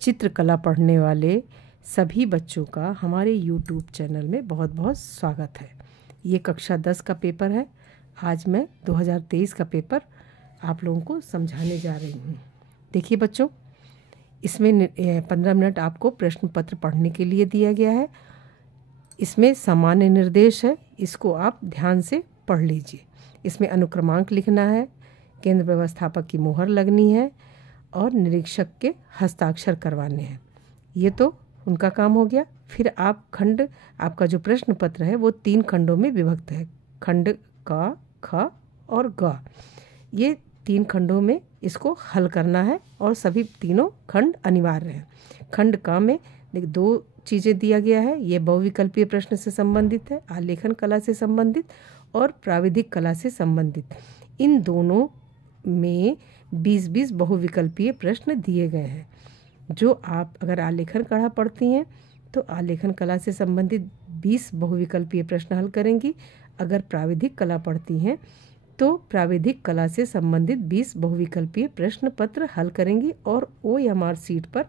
चित्रकला पढ़ने वाले सभी बच्चों का हमारे YouTube चैनल में बहुत बहुत स्वागत है। ये कक्षा 10 का पेपर है। आज मैं 2023 का पेपर आप लोगों को समझाने जा रही हूँ। देखिए बच्चों, इसमें 15 मिनट आपको प्रश्न पत्र पढ़ने के लिए दिया गया है। इसमें सामान्य निर्देश है, इसको आप ध्यान से पढ़ लीजिए। इसमें अनुक्रमांक लिखना है, केंद्र व्यवस्थापक की मुहर लगनी है और निरीक्षक के हस्ताक्षर करवाने हैं। ये तो उनका काम हो गया। फिर आपका जो प्रश्न पत्र है वो 3 खंडों में विभक्त है। खंड क, ख और ग। ये 3 खंडों में इसको हल करना है और सभी तीनों खंड अनिवार्य हैं। खंड क में 2 चीज़ें दिया गया है। ये बहुविकल्पीय प्रश्न से संबंधित है, आलेखन कला से संबंधित और प्राविधिक कला से संबंधित। इन दोनों में 20-20 बहुविकल्पीय प्रश्न दिए गए हैं। जो आप अगर आलेखन कला पढ़ती हैं तो आलेखन कला से संबंधित 20 बहुविकल्पीय प्रश्न हल करेंगी। अगर प्राविधिक कला पढ़ती हैं तो प्राविधिक कला से संबंधित 20 बहुविकल्पीय प्रश्न पत्र हल करेंगी और OMR सीट पर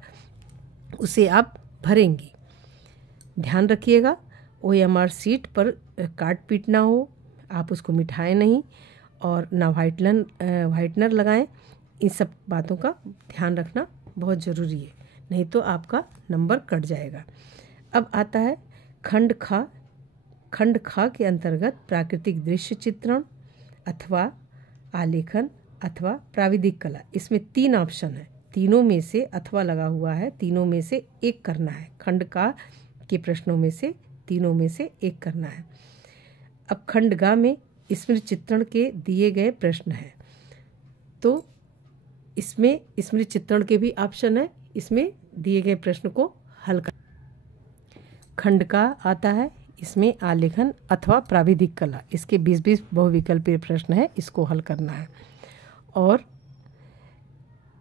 उसे आप भरेंगी। ध्यान रखिएगा, OMR सीट पर काट पीट ना हो, आप उसको मिटाएं नहीं और ना व्हाइटनर लगाएं। इन सब बातों का ध्यान रखना बहुत ज़रूरी है, नहीं तो आपका नंबर कट जाएगा। अब आता है खंड ख। खंड ख के अंतर्गत प्राकृतिक दृश्य चित्रण अथवा आलेखन अथवा प्राविधिक कला। इसमें 3 ऑप्शन है, तीनों में से अथवा लगा हुआ है, तीनों में से एक करना है। खंड क के प्रश्नों में से तीनों में से एक करना है। अब खंड ग में स्मृति चित्रण के दिए गए प्रश्न हैं, तो इसमें स्मृति चित्रण के भी ऑप्शन है। इसमें दिए गए प्रश्न को हल कर। खंड का आता है, इसमें आलेखन अथवा प्राविधिक कला, इसके 20-20 बहुविकल्पीय प्रश्न है, इसको हल करना है। और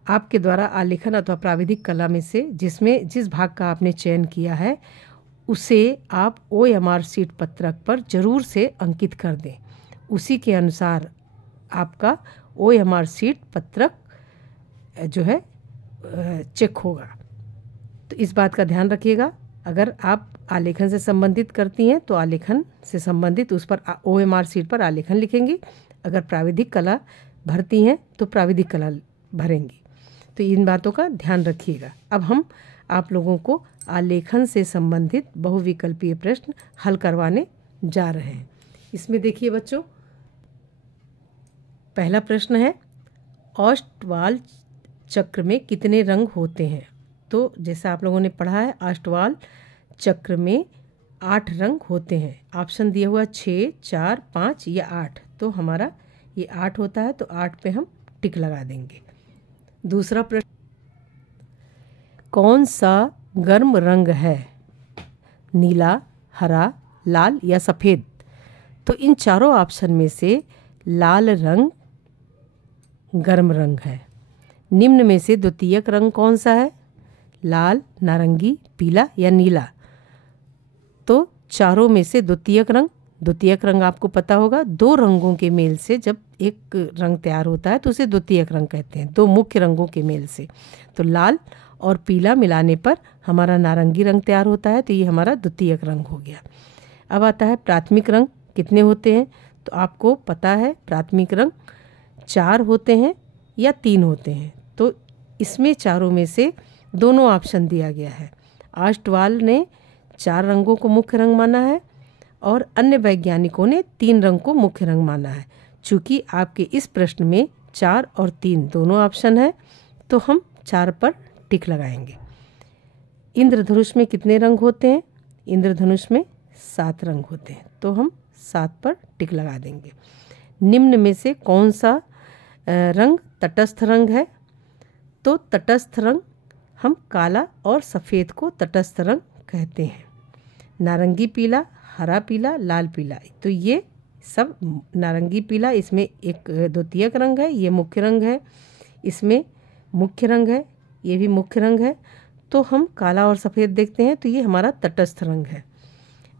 आपके द्वारा आलेखन अथवा प्राविधिक कला में से जिस भाग का आपने चयन किया है उसे आप OMR सीट पत्रक पर जरूर से अंकित कर दें। उसी के अनुसार आपका OMR सीट पत्रक जो है चेक होगा। तो इस बात का ध्यान रखिएगा। अगर आप आलेखन से संबंधित करती हैं तो आलेखन से संबंधित उस पर OMR सीट पर आलेखन लिखेंगी। अगर प्राविधिक कला भरती हैं तो प्राविधिक कला भरेंगी। तो इन बातों का ध्यान रखिएगा। अब हम आप लोगों को आलेखन से संबंधित बहुविकल्पीय प्रश्न हल करवाने जा रहे हैं। इसमें देखिए बच्चों, पहला प्रश्न है, ऑस्टवाल चक्र में कितने रंग होते हैं? तो जैसा आप लोगों ने पढ़ा है, ऑस्टवाल चक्र में 8 रंग होते हैं। ऑप्शन दिया हुआ 6, 4, 5 या 8। तो हमारा ये 8 होता है, तो 8 पे हम टिक लगा देंगे। दूसरा प्रश्न, कौन सा गर्म रंग है? नीला, हरा, लाल या सफ़ेद? तो इन चारों ऑप्शन में से लाल रंग गर्म रंग है। निम्न में से द्वितीयक रंग कौन सा है? लाल, नारंगी, पीला या नीला? तो चारों में से द्वितीयक रंग आपको पता होगा, 2 रंगों के मेल से जब एक रंग तैयार होता है तो उसे द्वितीयक रंग कहते हैं, 2 मुख्य रंगों के मेल से। तो लाल और पीला मिलाने पर हमारा नारंगी रंग तैयार होता है, तो ये हमारा द्वितीयक रंग हो गया। अब आता है प्राथमिक रंग कितने होते हैं? तो आपको पता है प्राथमिक रंग 4 होते हैं या 3 होते हैं। तो इसमें चारों में से दोनों ऑप्शन दिया गया है। ऑस्टवाल ने 4 रंगों को मुख्य रंग माना है और अन्य वैज्ञानिकों ने 3 रंग को मुख्य रंग माना है। चूँकि आपके इस प्रश्न में 4 और 3 दोनों ऑप्शन है, तो हम 4 पर टिक लगाएंगे। इंद्रधनुष में कितने रंग होते हैं? इंद्रधनुष में 7 रंग होते हैं, तो हम 7 पर टिक लगा देंगे। निम्न में से कौन सा रंग तटस्थ रंग है? तो तटस्थ रंग हम काला और सफ़ेद को तटस्थ रंग कहते हैं। नारंगी पीला, हरा पीला, लाल पीला, तो ये सब नारंगी पीला, इसमें एक द्वितीयक रंग है, ये मुख्य रंग है। इसमें मुख्य रंग है, ये भी मुख्य रंग है। तो हम काला और सफ़ेद देखते हैं, तो ये हमारा तटस्थ रंग है।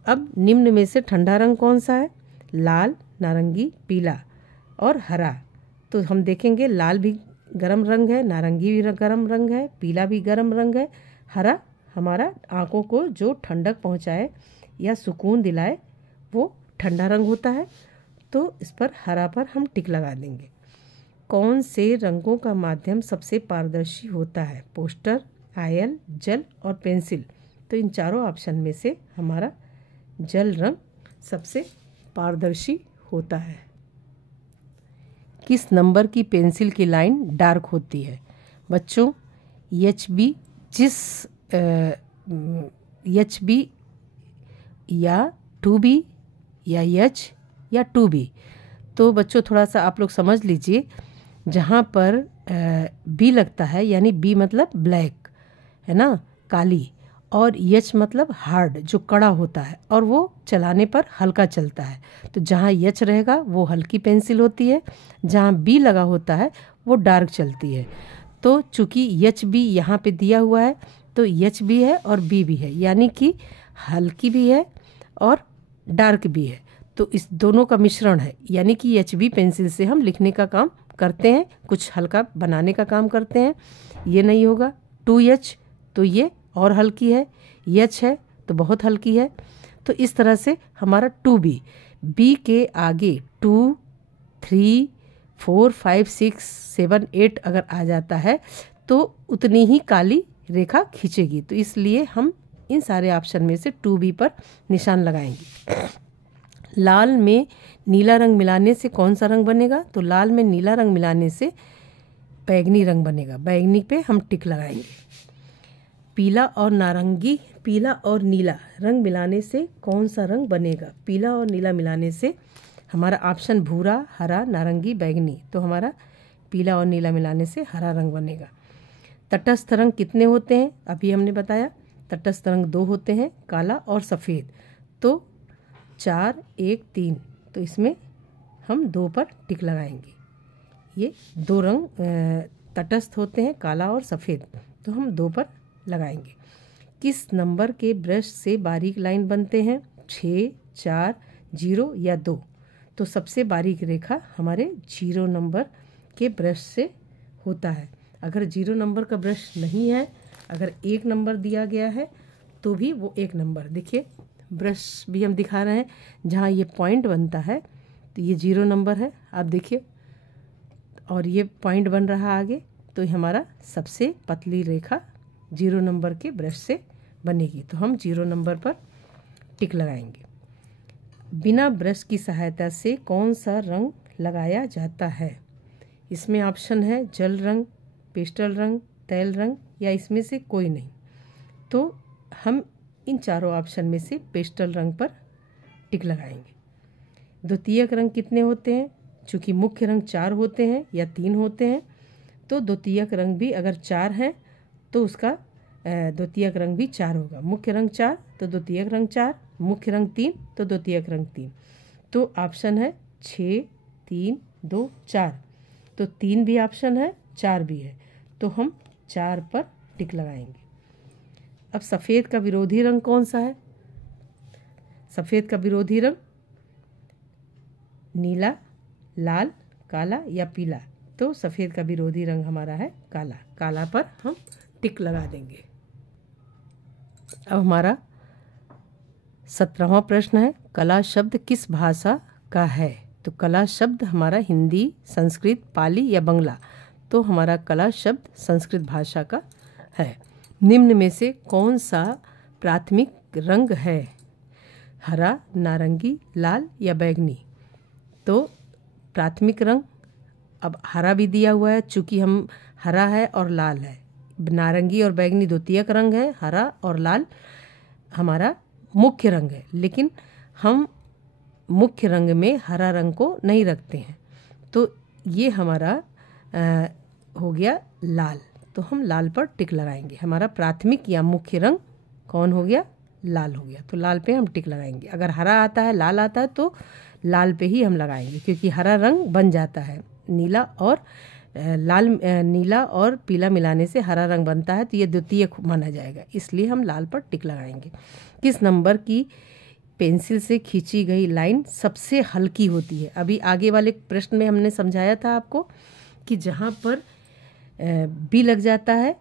अब निम्न में से ठंडा रंग कौन सा है? लाल, नारंगी, पीला और हरा। तो हम देखेंगे लाल भी गर्म रंग है, नारंगी भी गर्म रंग है, पीला भी गर्म रंग है, हरा हमारा आँखों को जो ठंडक पहुँचाए या सुकून दिलाए वो ठंडा रंग होता है। तो इस पर हरा पर हम टिक लगा देंगे। कौन से रंगों का माध्यम सबसे पारदर्शी होता है? पोस्टर, आयल, जल और पेंसिल। तो इन चारों ऑप्शन में से हमारा जल रंग सबसे पारदर्शी होता है। किस नंबर की पेंसिल की लाइन डार्क होती है? बच्चों, HB HB या 2B या H या 2B। तो बच्चों थोड़ा सा आप लोग समझ लीजिए, जहाँ पर B लगता है यानी B मतलब ब्लैक है ना, काली, और H मतलब हार्ड जो कड़ा होता है और वो चलाने पर हल्का चलता है। तो जहाँ H रहेगा वो हल्की पेंसिल होती है, जहाँ B लगा होता है वो डार्क चलती है। तो चूँकि HB यहाँ पे दिया हुआ है तो H भी है और B भी है, यानी कि हल्की भी है और डार्क भी है। तो इस दोनों का मिश्रण है, यानी कि HB पेंसिल से हम लिखने का काम करते हैं, कुछ हल्का बनाने का काम करते हैं। ये नहीं होगा 2H तो ये और हल्की है, H है तो बहुत हल्की है। तो इस तरह से हमारा 2B, B के आगे 2, 3, 4, 5, 6, 7, 8 अगर आ जाता है तो उतनी ही काली रेखा खींचेगी। तो इसलिए हम इन सारे ऑप्शन में से 2B पर निशान लगाएंगे। लाल में नीला रंग मिलाने से कौन सा रंग बनेगा? तो लाल में नीला रंग मिलाने से बैंगनी रंग बनेगा। बैंगनी पे हम टिक लगाएंगे। पीला और नीला रंग मिलाने से कौन सा रंग बनेगा? पीला और नीला मिलाने से हमारा ऑप्शन भूरा, हरा, नारंगी, बैंगनी। तो हमारा पीला और नीला मिलाने से हरा रंग बनेगा। तटस्थ रंग कितने होते हैं? अभी हमने बताया तटस्थ रंग 2 होते हैं, काला और सफ़ेद। तो 4, 1, 3। तो इसमें हम 2 पर टिक लगाएंगे। ये 2 रंग तटस्थ होते हैं, काला और सफ़ेद, तो हम 2 पर लगाएंगे। किस नंबर के ब्रश से बारीक लाइन बनते हैं? 6, 4, 0 या 2। तो सबसे बारीक रेखा हमारे 0 नंबर के ब्रश से होता है। अगर 0 नंबर का ब्रश नहीं है, अगर 1 नंबर दिया गया है तो भी वो 1 नंबर, देखिए ब्रश भी हम दिखा रहे हैं, जहाँ ये पॉइंट बनता है तो ये 0 नंबर है, आप देखिए, और ये पॉइंट बन रहा आगे, तो ये हमारा सबसे पतली रेखा 0 नंबर के ब्रश से बनेगी। तो हम 0 नंबर पर टिक लगाएंगे। बिना ब्रश की सहायता से कौन सा रंग लगाया जाता है? इसमें ऑप्शन है जल रंग, पेस्टल रंग, तैल रंग या इसमें से कोई नहीं। तो हम इन चारों ऑप्शन में से पेस्टल रंग पर टिक लगाएंगे। द्वितीयक रंग कितने होते हैं? चूँकि मुख्य रंग 4 होते हैं या 3 होते हैं, तो द्वितीयक रंग भी अगर 4 है तो उसका द्वितीयक रंग भी 4 होगा। मुख्य रंग 4 तो द्वितीयक रंग 4, मुख्य रंग 3 तो द्वितीयक रंग 3। तो ऑप्शन है 6, 3, 2, 4। तो 3 भी ऑप्शन है, 4 भी है, तो हम 4 पर टिक लगाएंगे। अब सफ़ेद का विरोधी रंग कौन सा है? सफ़ेद का विरोधी रंग नीला, लाल, काला या पीला। तो सफ़ेद का विरोधी रंग हमारा है काला। काला पर हम टिक लगा देंगे। अब हमारा 17वां प्रश्न है, कला शब्द किस भाषा का है? तो कला शब्द हमारा हिंदी, संस्कृत, पाली या बंगला। तो हमारा कला शब्द संस्कृत भाषा का है। निम्न में से कौन सा प्राथमिक रंग है? हरा, नारंगी, लाल या बैंगनी। तो प्राथमिक रंग, अब हरा भी दिया हुआ है, चूँकि हम हरा है और लाल है। नारंगी और बैंगनी द्वितीयक रंग है, हरा और लाल हमारा मुख्य रंग है, लेकिन हम मुख्य रंग में हरा रंग को नहीं रखते हैं। तो ये हमारा हो गया लाल। तो हम लाल पर टिक लगाएंगे। हमारा प्राथमिक या मुख्य रंग कौन हो गया? लाल हो गया। तो लाल पे हम टिक लगाएंगे। अगर हरा आता है, लाल आता है तो लाल पे ही हम लगाएंगे, क्योंकि हरा रंग बन जाता है। नीला और पीला मिलाने से हरा रंग बनता है, तो ये द्वितीयक माना जाएगा, इसलिए हम लाल पर टिक लगाएंगे। किस नंबर की पेंसिल से खींची गई लाइन सबसे हल्की होती है? अभी आगे वाले प्रश्न में हमने समझाया था आपको कि जहाँ पर बी लग जाता है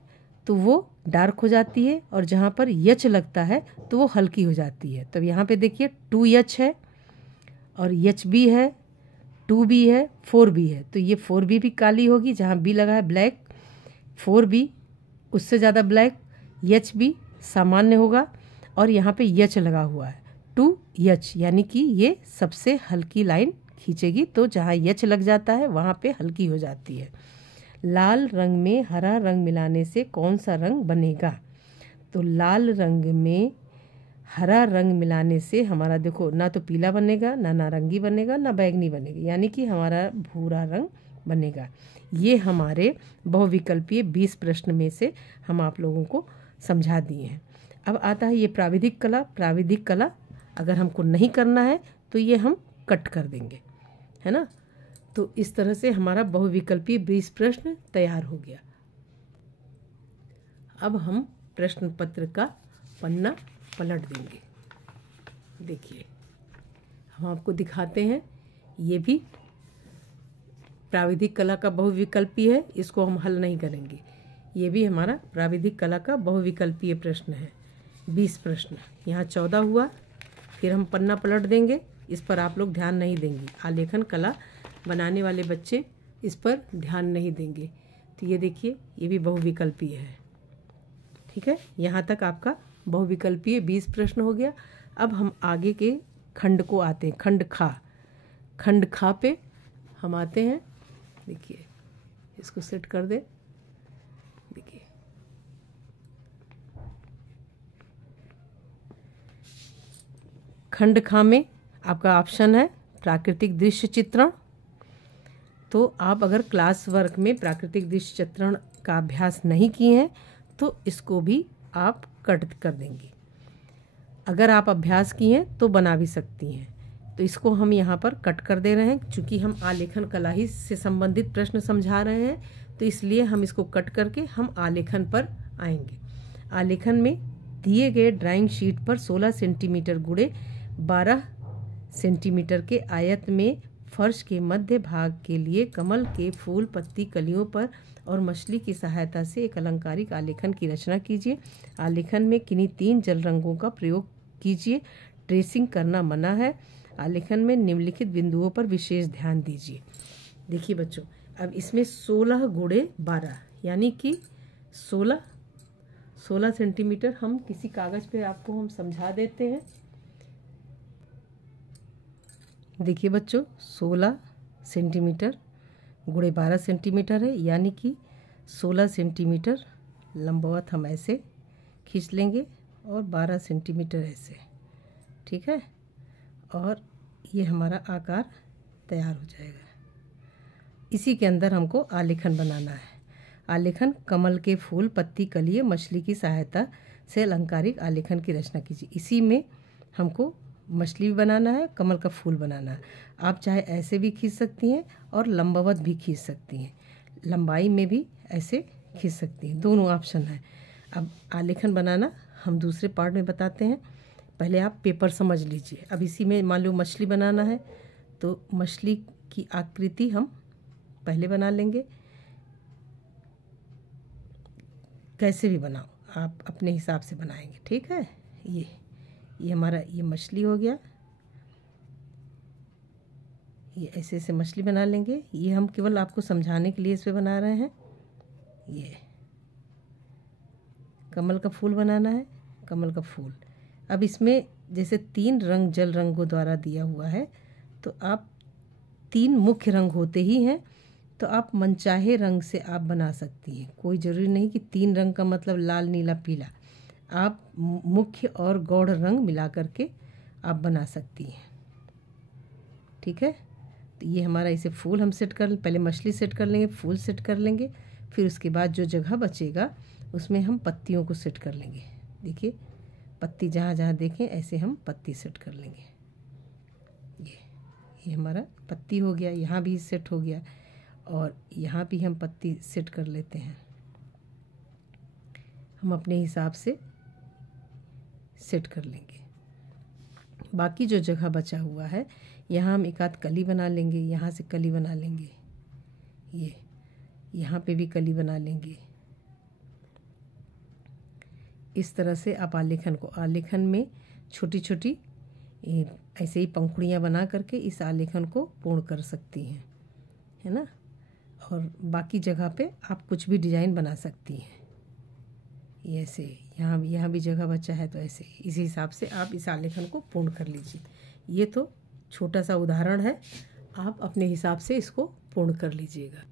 तो वो डार्क हो जाती है, और जहाँ पर यच लगता है तो वो हल्की हो जाती है। तब यहाँ पे देखिए 2H है और एच बी है, 2B है, 4B है, तो ये 4B भी काली होगी। जहाँ बी लगा है ब्लैक, 4B उससे ज़्यादा ब्लैक, HB सामान्य होगा, और यहाँ पे यच लगा हुआ है 2H, यानी कि ये सबसे हल्की लाइन खींचेगी। तो जहाँ यच लग जाता है वहाँ पे हल्की हो जाती है। लाल रंग में हरा रंग मिलाने से कौन सा रंग बनेगा? तो लाल रंग में हरा रंग मिलाने से हमारा देखो ना तो पीला बनेगा, ना नारंगी बनेगा, ना बैगनी बनेगा, यानी कि हमारा भूरा रंग बनेगा। ये हमारे बहुविकल्पीय 20 प्रश्न में से हम आप लोगों को समझा दिए हैं। अब आता है ये प्राविधिक कला। प्राविधिक कला अगर हमको नहीं करना है तो ये हम कट कर देंगे, है ना। तो इस तरह से हमारा बहुविकल्पीय 20 प्रश्न तैयार हो गया। अब हम प्रश्न पत्र का पन्ना पलट देंगे। देखिए हम आपको दिखाते हैं, ये भी प्राविधिक कला का बहुविकल्पीय है, इसको हम हल नहीं करेंगे। ये भी हमारा प्राविधिक कला का बहुविकल्पीय प्रश्न है। 20 प्रश्न, यहाँ 14 हुआ। फिर हम पन्ना पलट देंगे, इस पर आप लोग ध्यान नहीं देंगे। आलेखन कला बनाने वाले बच्चे इस पर ध्यान नहीं देंगे। तो ये देखिए ये भी बहुविकल्पीय है, ठीक है। यहाँ तक आपका बहुविकल्पीय 20 प्रश्न हो गया। अब हम आगे के खंड को आते हैं, खंड खा। खंड खा पे हम आते हैं। देखिए इसको सेट कर दे। देखिए खंड खा में आपका ऑप्शन है प्राकृतिक दृश्य चित्रण। तो आप अगर क्लास वर्क में प्राकृतिक दृश्य चित्रण का अभ्यास नहीं किए हैं तो इसको भी आप कट कर देंगे। अगर आप अभ्यास किए हैं तो बना भी सकती हैं, तो इसको हम यहाँ पर कट कर दे रहे हैं। चूँकि हम आलेखन कला ही से संबंधित प्रश्न समझा रहे हैं तो इसलिए हम इसको कट करके हम आलेखन पर आएंगे। आलेखन में दिए गए ड्राइंग शीट पर 16 सेंटीमीटर गुणे 12 सेंटीमीटर के आयत में फर्श के मध्य भाग के लिए कमल के फूल, पत्ती, कलियों पर और मछली की सहायता से एक अलंकारिक आलेखन की रचना कीजिए। आलेखन में किन्हीं 3 जल रंगों का प्रयोग कीजिए। ट्रेसिंग करना मना है। आलेखन में निम्नलिखित बिंदुओं पर विशेष ध्यान दीजिए। देखिए बच्चों, अब इसमें 16 गुणे 12 यानी कि 16 सेंटीमीटर हम किसी कागज़ पे आपको हम समझा देते हैं। देखिए बच्चों 16 सेंटीमीटर गुणे 12 सेंटीमीटर है, यानी कि 16 सेंटीमीटर लंबवत हम ऐसे खींच लेंगे और 12 सेंटीमीटर ऐसे, ठीक है। और ये हमारा आकार तैयार हो जाएगा। इसी के अंदर हमको आलेखन बनाना है। आलेखन कमल के फूल, पत्ती, कलिये, मछली की सहायता से अलंकारिक आलेखन की रचना कीजिए। इसी में हमको मछली भी बनाना है, कमल का फूल बनाना है। आप चाहे ऐसे भी खींच सकती हैं और लंबवत भी खींच सकती हैं, लंबाई में भी ऐसे खींच सकती हैं, दोनों ऑप्शन है। अब आलेखन बनाना हम दूसरे पार्ट में बताते हैं, पहले आप पेपर समझ लीजिए। अब इसी में मान लो मछली बनाना है तो मछली की आकृति हम पहले बना लेंगे। कैसे भी बनाओ, आप अपने हिसाब से बनाएंगे, ठीक है। ये हमारा ये मछली हो गया। ये ऐसे ऐसे मछली बना लेंगे। ये हम केवल आपको समझाने के लिए इस पे बना रहे हैं। ये कमल का फूल बनाना है, कमल का फूल। अब इसमें जैसे 3 रंग जल रंगों द्वारा दिया हुआ है, तो आप 3 मुख्य रंग होते ही हैं, तो आप मनचाहे रंग से आप बना सकती हैं। कोई ज़रूरी नहीं कि 3 रंग का मतलब लाल, नीला, पीला। आप मुख्य और गौड़ रंग मिला करके आप बना सकती हैं, ठीक है। तो ये हमारा इसे फूल हम सेट कर, पहले मछली सेट कर लेंगे, फूल सेट कर लेंगे, फिर उसके बाद जो जगह बचेगा उसमें हम पत्तियों को सेट कर लेंगे। देखिए पत्ती जहाँ जहाँ देखें ऐसे हम पत्ती सेट कर लेंगे। ये हमारा पत्ती हो गया, यहाँ भी सेट हो गया और यहाँ भी हम पत्ती सेट कर लेते हैं। हम अपने हिसाब से सेट कर लेंगे। बाकी जो जगह बचा हुआ है यहाँ हम एक आध कली बना लेंगे, यहाँ से कली बना लेंगे। ये यहाँ पे भी कली बना लेंगे। इस तरह से आप आलेखन में छोटी छोटी ऐसे ही पंखुड़ियाँ बना करके इस आलेखन को पूर्ण कर सकती हैं, है ना। और बाकी जगह पे आप कुछ भी डिज़ाइन बना सकती हैं। ऐसे यहाँ भी जगह बचा है तो ऐसे इसी हिसाब से आप इस आलेखन को पूर्ण कर लीजिए। ये तो छोटा सा उदाहरण है, आप अपने हिसाब से इसको पूर्ण कर लीजिएगा।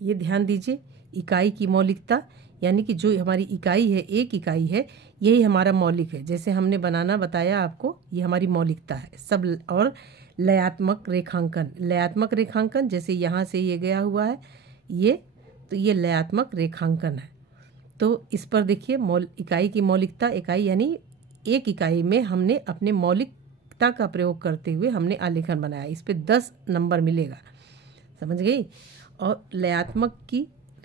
ये ध्यान दीजिए, इकाई की मौलिकता, यानी कि जो हमारी इकाई है, एक इकाई है, यही हमारा मौलिक है। जैसे हमने बनाना बताया आपको, ये हमारी मौलिकता है सब। और लयात्मक रेखांकन जैसे यहाँ से ये गया हुआ है ये, तो ये लयात्मक रेखांकन है। तो इस पर देखिए इकाई की मौलिकता, इकाई यानी एक इकाई में हमने अपने मौलिकता का प्रयोग करते हुए हमने आलेखन बनाया। इस पे 10 नंबर मिलेगा, समझ गई। और लयात्मक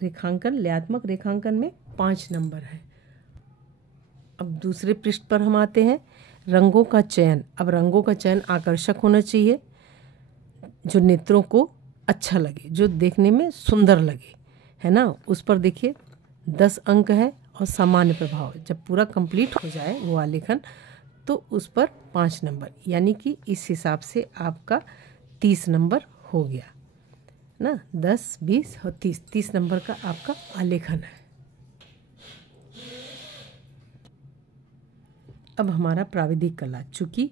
रेखांकन में 5 नंबर है। अब दूसरे पृष्ठ पर हम आते हैं, रंगों का चयन। अब रंगों का चयन आकर्षक होना चाहिए, जो नेत्रों को अच्छा लगे, जो देखने में सुंदर लगे, है ना। उस पर देखिए 10 अंक है। और सामान्य प्रभाव, जब पूरा कंप्लीट हो जाए वो आलेखन तो उस पर 5 नंबर, यानी कि इस हिसाब से आपका 30 नंबर हो गया ना। 10, 20 और 30 नंबर का आपका आलेखन है। अब हमारा प्राविधिक कला, चूँकि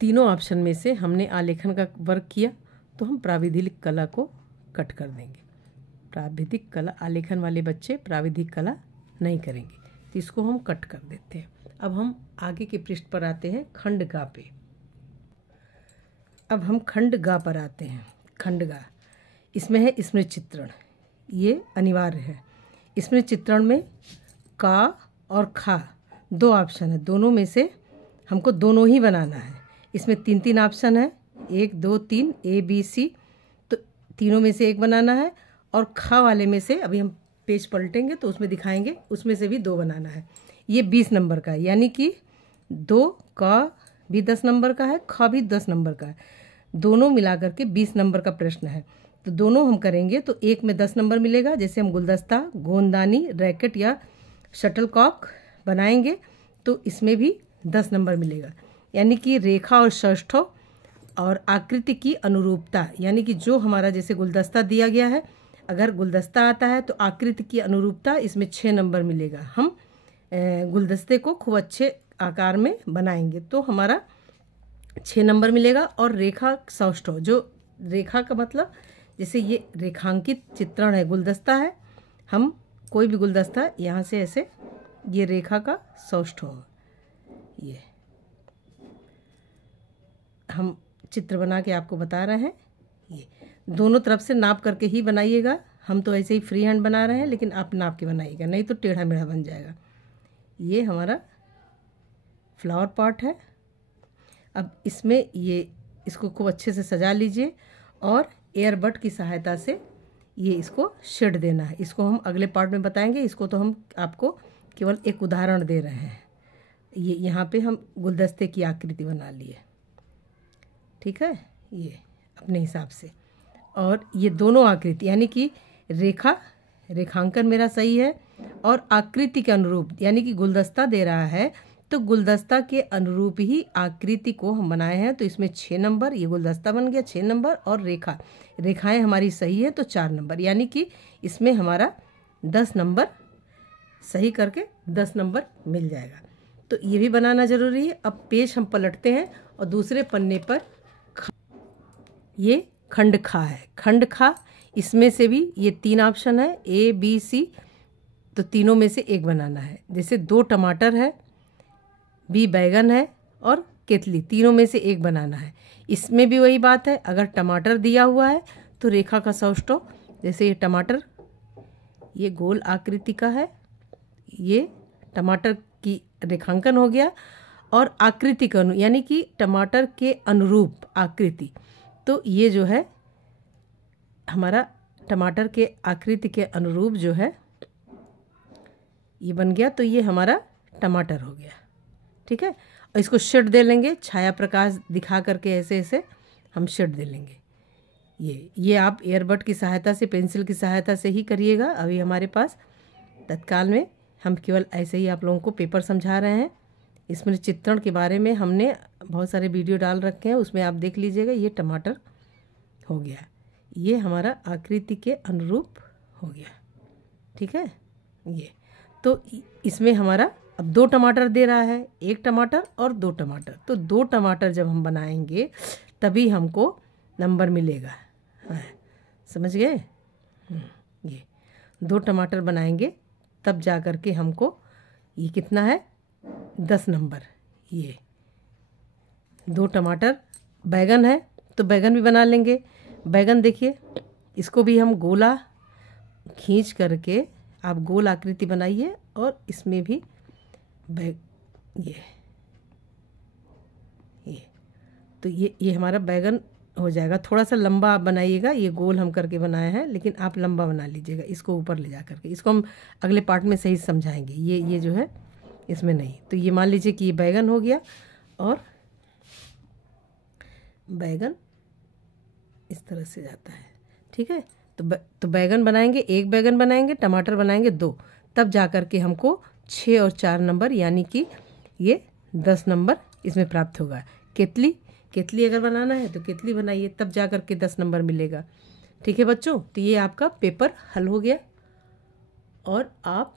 तीनों ऑप्शन में से हमने आलेखन का वर्क किया तो हम प्राविधिक कला को कट कर देंगे। प्राविधिक कला, आलेखन वाले बच्चे प्राविधिक कला नहीं करेंगे, तो इसको हम कट कर देते हैं। अब हम आगे के पृष्ठ पर आते हैं, खंड गा पे। अब हम खंड गा पर आते हैं। खंड गा, इसमें है स्मृति चित्रण, ये अनिवार्य है। स्मृति चित्रण में का और खा 2 ऑप्शन है, दोनों में से हमको दोनों ही बनाना है। इसमें 3 ऑप्शन है, 1, 2, 3 ABC, तो तीनों में से एक बनाना है। और खा वाले में से अभी हम पेज पलटेंगे तो उसमें दिखाएंगे, उसमें से भी 2 बनाना है। ये 20 नंबर का है, यानी कि 2 का भी 10 नंबर का है, खा भी 10 नंबर का है, दोनों मिला करके 20 नंबर का प्रश्न है। तो दोनों हम करेंगे तो एक में 10 नंबर मिलेगा। जैसे हम गुलदस्ता, गोंददानी, रैकेट या शटलकॉक बनाएंगे तो इसमें भी 10 नंबर मिलेगा। यानी कि रेखा और षष्ठों और आकृति की अनुरूपता, यानी कि जो हमारा जैसे गुलदस्ता दिया गया है, अगर गुलदस्ता आता है तो आकृति की अनुरूपता, इसमें 6 नंबर मिलेगा। हम गुलदस्ते को खूब अच्छे आकार में बनाएंगे तो हमारा 6 नंबर मिलेगा। और रेखा सौष्ठव, जो रेखा का मतलब जैसे ये रेखांकित चित्रण है, गुलदस्ता है, हम कोई भी गुलदस्ता यहाँ से ऐसे, ये रेखा का सौष्ठव, ये हम चित्र बना के आपको बता रहे हैं। ये दोनों तरफ से नाप करके ही बनाइएगा, हम तो ऐसे ही फ्री हैंड बना रहे हैं, लेकिन आप नाप के बनाइएगा, नहीं तो टेढ़ा मेढ़ा बन जाएगा। ये हमारा फ्लावर पॉट है। अब इसमें इसको खूब अच्छे से सजा लीजिए और एयरबड की सहायता से ये इसको शेड देना है। इसको हम अगले पार्ट में बताएंगे, इसको तो हम आपको केवल एक उदाहरण दे रहे हैं। ये यहाँ पे हम गुलदस्ते की आकृति बना लिए, ठीक है, ये अपने हिसाब से। और ये दोनों आकृति, यानी कि रेखांकन मेरा सही है और आकृति के अनुरूप, यानी कि गुलदस्ता दे रहा है तो गुलदस्ता के अनुरूप ही आकृति को हम बनाए हैं, तो इसमें 6 नंबर, ये गुलदस्ता बन गया 6 नंबर। और रेखाएं हमारी सही है तो 4 नंबर, यानी कि इसमें हमारा 10 नंबर, सही करके 10 नंबर मिल जाएगा। तो ये भी बनाना ज़रूरी है। अब पेज हम पलटते हैं और दूसरे पन्ने पर ये खंड खा है। खंड खा, इसमें से भी ये 3 ऑप्शन है, ABC, तो तीनों में से एक बनाना है। जैसे 2 टमाटर है, B बैगन है और केतली, तीनों में से एक बनाना है। इसमें भी वही बात है, अगर टमाटर दिया हुआ है तो रेखा का सौष्ठव, जैसे ये टमाटर, ये गोल आकृति का है, ये टमाटर की रेखांकन हो गया। और आकृति का यानी कि टमाटर के अनुरूप आकृति, तो ये जो है हमारा टमाटर के आकृति के अनुरूप जो है ये बन गया, तो ये हमारा टमाटर हो गया, ठीक है। और इसको शेड दे लेंगे, छाया प्रकाश दिखा करके ऐसे ऐसे हम शेड दे लेंगे। ये आप एयरबड की सहायता से, पेंसिल की सहायता से ही करिएगा। अभी हमारे पास तत्काल में हम केवल ऐसे ही आप लोगों को पेपर समझा रहे हैं। इसमें चित्रण के बारे में हमने बहुत सारे वीडियो डाल रखे हैं, उसमें आप देख लीजिएगा। ये टमाटर हो गया, ये हमारा आकृति के अनुरूप हो गया, ठीक है। ये तो इसमें हमारा अब 2 टमाटर दे रहा है, 1 टमाटर और 2 टमाटर। तो 2 टमाटर जब हम बनाएंगे तभी हमको नंबर मिलेगा। हाँ, समझ गए। ये 2 टमाटर बनाएंगे तब जा कर के हमको ये कितना है, 10 नंबर। ये 2 टमाटर। बैगन है तो बैगन भी बना लेंगे। बैगन देखिए, इसको भी हम गोला खींच करके आप गोल आकृति बनाइए और इसमें भी ये तो ये हमारा बैगन हो जाएगा। थोड़ा सा लंबा आप बनाइएगा, ये गोल हम करके बनाए हैं, लेकिन आप लंबा बना लीजिएगा इसको ऊपर ले जा करके। इसको हम अगले पार्ट में सही समझाएंगे। ये जो है इसमें नहीं। तो ये मान लीजिए कि ये बैगन हो गया और बैगन इस तरह से जाता है, ठीक है। तो बैगन बनाएंगे, 1 बैगन बनाएंगे, टमाटर बनाएंगे 2, तब जा कर के हमको 6 और 4 नंबर यानी कि ये 10 नंबर इसमें प्राप्त होगा। केतली अगर बनाना है तो केतली बनाइए, तब जा कर के 10 नंबर मिलेगा, ठीक है बच्चों। तो ये आपका पेपर हल हो गया और आप